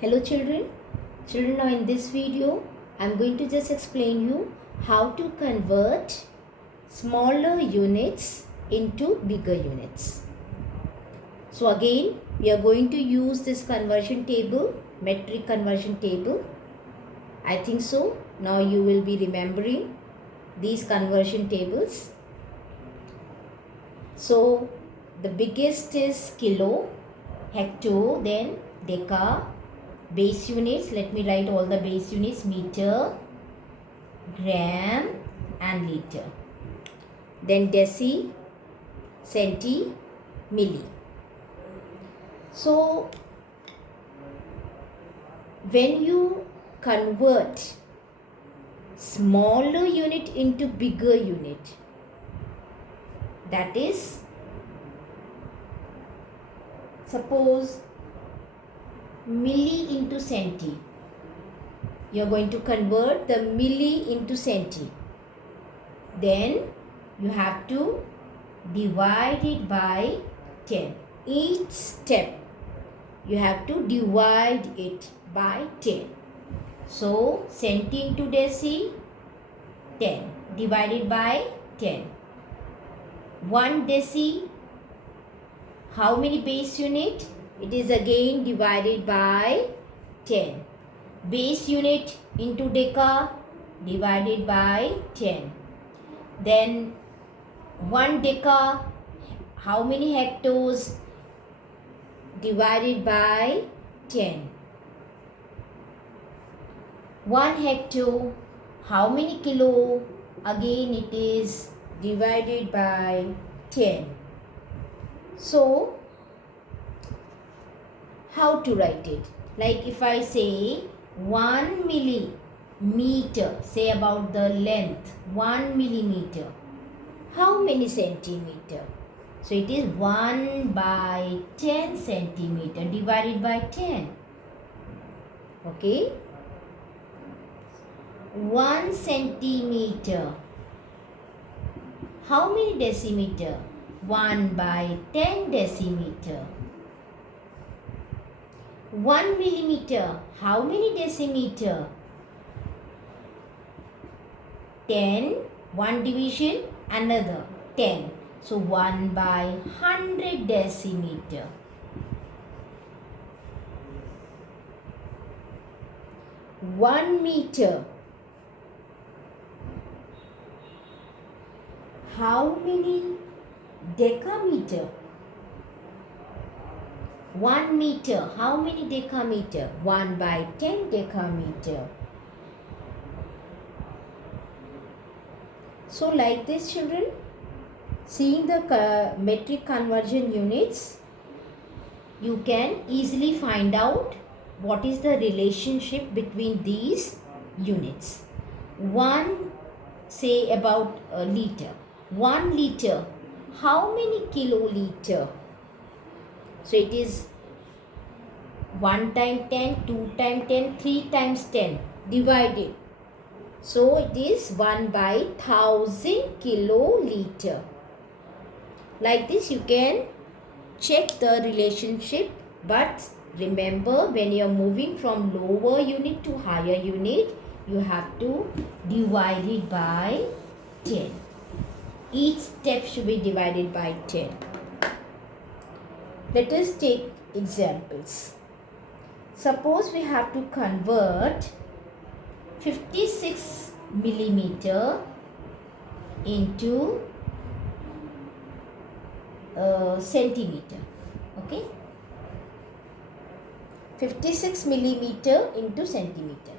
Hello children. Children, now in this video I am going to just explain you how to convert smaller units into bigger units. So again we are going to use this conversion table, metric conversion table. I think so. Now you will be remembering these conversion tables. So the biggest is kilo, hecto, then deca, base units. Let me write all the base units: meter, gram and liter. Then deci, centi, milli. So when you convert smaller unit into bigger unit, that is, suppose milli into centi, you are going to convert the milli into centi. Then you have to divide it by 10. Each step you have to divide it by 10. So centi into deci, 10 divided by 10. 1 deci, how many base unit? It is again divided by 10. Base unit into deca divided by 10. Then 1 deca, how many hectos? Divided by 10. 1 hecto, how many kilo? Again it is divided by 10. So how to write it? Like if I say 1 millimeter, say about the length, 1 millimeter, how many centimeter? So it is 1 by 10 centimeter divided by 10. Okay. 1 centimeter, how many decimeter? 1 by 10 decimeter. 1 millimeter, how many decimeter? 10, 1 division, another 10. So 1 by 100 decimeter. 1 meter, how many decameter? 1 meter, how many decameter? 1 by 10 decameter. So like this children, seeing the metric conversion units, you can easily find out what is the relationship between these units. 1, say about a liter. 1 liter, how many kiloliter? So it is 1 times 10, 2 times 10, 3 times 10 divided. So it is 1 by 1000 kiloliter. Like this you can check the relationship, but remember, when you are moving from lower unit to higher unit, you have to divide it by 10. Each step should be divided by 10. Let us take examples. Suppose we have to convert 56 millimeter into centimeter. Okay, 56 millimeter into centimeter.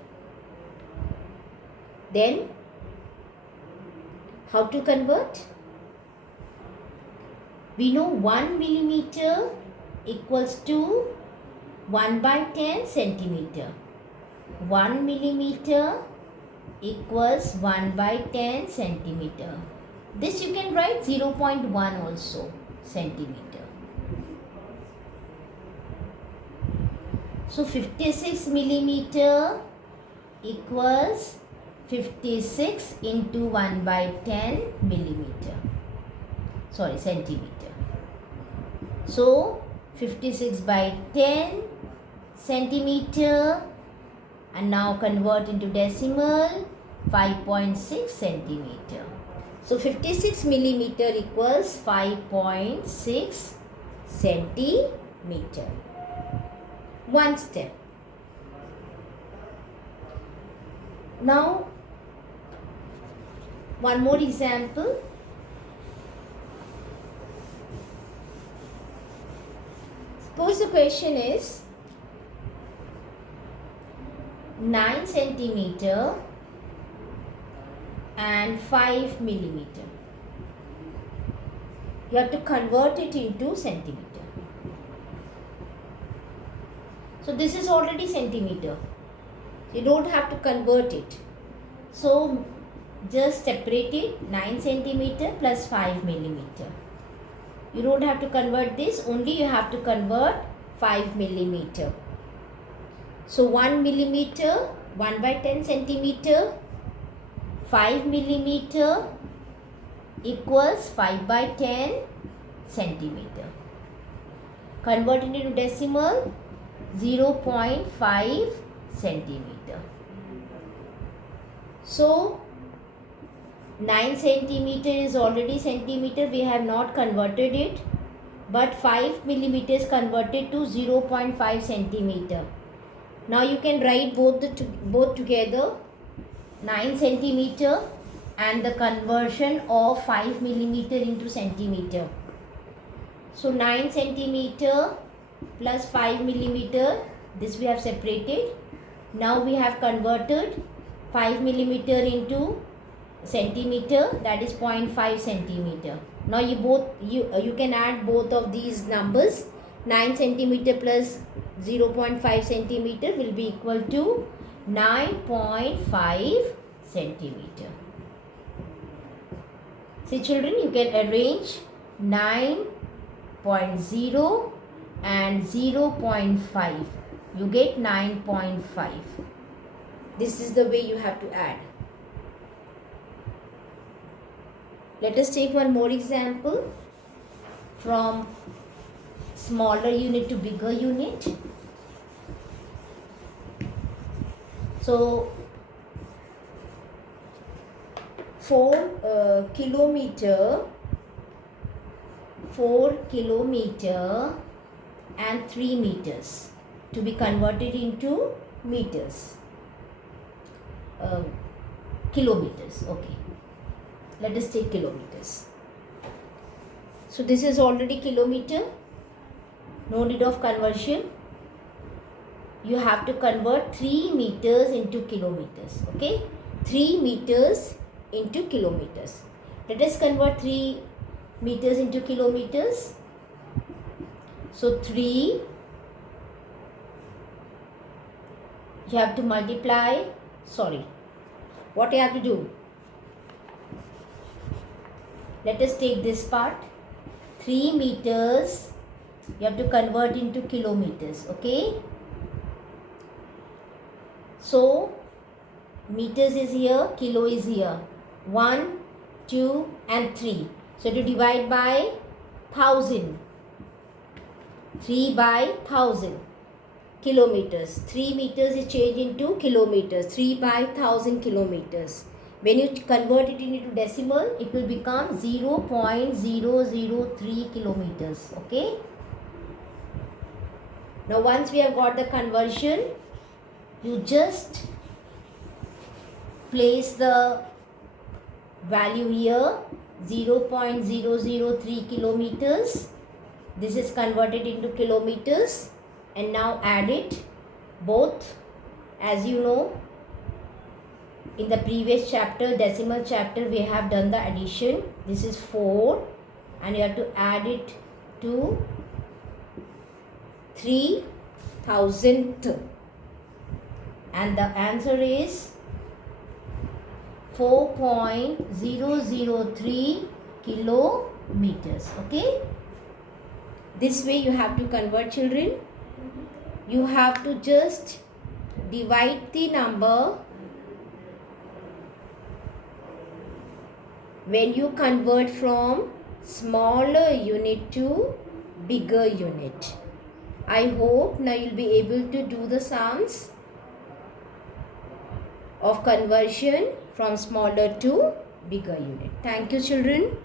Then how to convert? We know 1 millimeter equals to 1 by 10 centimeter. 1 millimeter equals 1 by 10 centimeter. This you can write 0.1 also centimeter. So 56 millimeter equals 56 into 1 by 10 millimeter. Sorry, centimeter. So 56 by 10 centimeter, and now convert into decimal, 5.6 centimeter. So 56 millimeter equals 5.6 centimeter. One step. Now one more example. Suppose the question is 9 centimeter and 5 millimeter. You have to convert it into centimeter. So this is already centimeter. You don't have to convert it. So just separate it, 9 centimeter plus 5 millimeter. You don't have to convert this, only you have to convert 5 millimeter. So 1 millimeter, 1 by 10 centimeter, 5 millimeter equals 5 by 10 centimeter. Convert it into decimal, 0.5 centimeter. So 9 centimeter is already centimeter, we have not converted it, but 5 millimeter is converted to 0.5 centimeter. Now you can write both together, 9 centimeter and the conversion of 5 millimeter into centimeter. So 9 centimeter plus 5 millimeter, this we have separated. Now we have converted 5 millimeter into centimeter, that is 0.5 centimeter. Now you can add both of these numbers. 9 centimeter plus 0.5 centimeter will be equal to 9.5 centimeter. See children, you can arrange 9.0 and 0.5. You get 9.5. This is the way you have to add. Let us take one more example from smaller unit to bigger unit. So 4 kilometer and 3 meters to be converted into meters. Kilometers, okay. Let us take kilometers. So this is already kilometer. No need of conversion. You have to convert 3 meters into kilometers. Okay. 3 meters into kilometers. Let us convert 3 meters into kilometers. So 3, you have to multiply. Sorry. What you have to do? Let us take this part. 3 meters, you have to convert into kilometers. Okay. So meters is here, kilo is here. 1, 2 and 3. So to divide by 1000. 3 by 1000 kilometers. 3 meters is changed into kilometers. 3 by 1000 kilometers. When you convert it into decimal, it will become 0.003 kilometers. Okay. Now once we have got the conversion, you just place the value here, 0.003 kilometers. This is converted into kilometers, and now add it both. As you know, in the previous chapter, decimal chapter, we have done the addition. This is 4 and you have to add it to 3000th, and the answer is 4.003 kilometers. Okay. This way you have to convert, children. You have to just divide the number when you convert from smaller unit to bigger unit. I hope now you'll be able to do the sums of conversion from smaller to bigger unit. Thank you, children.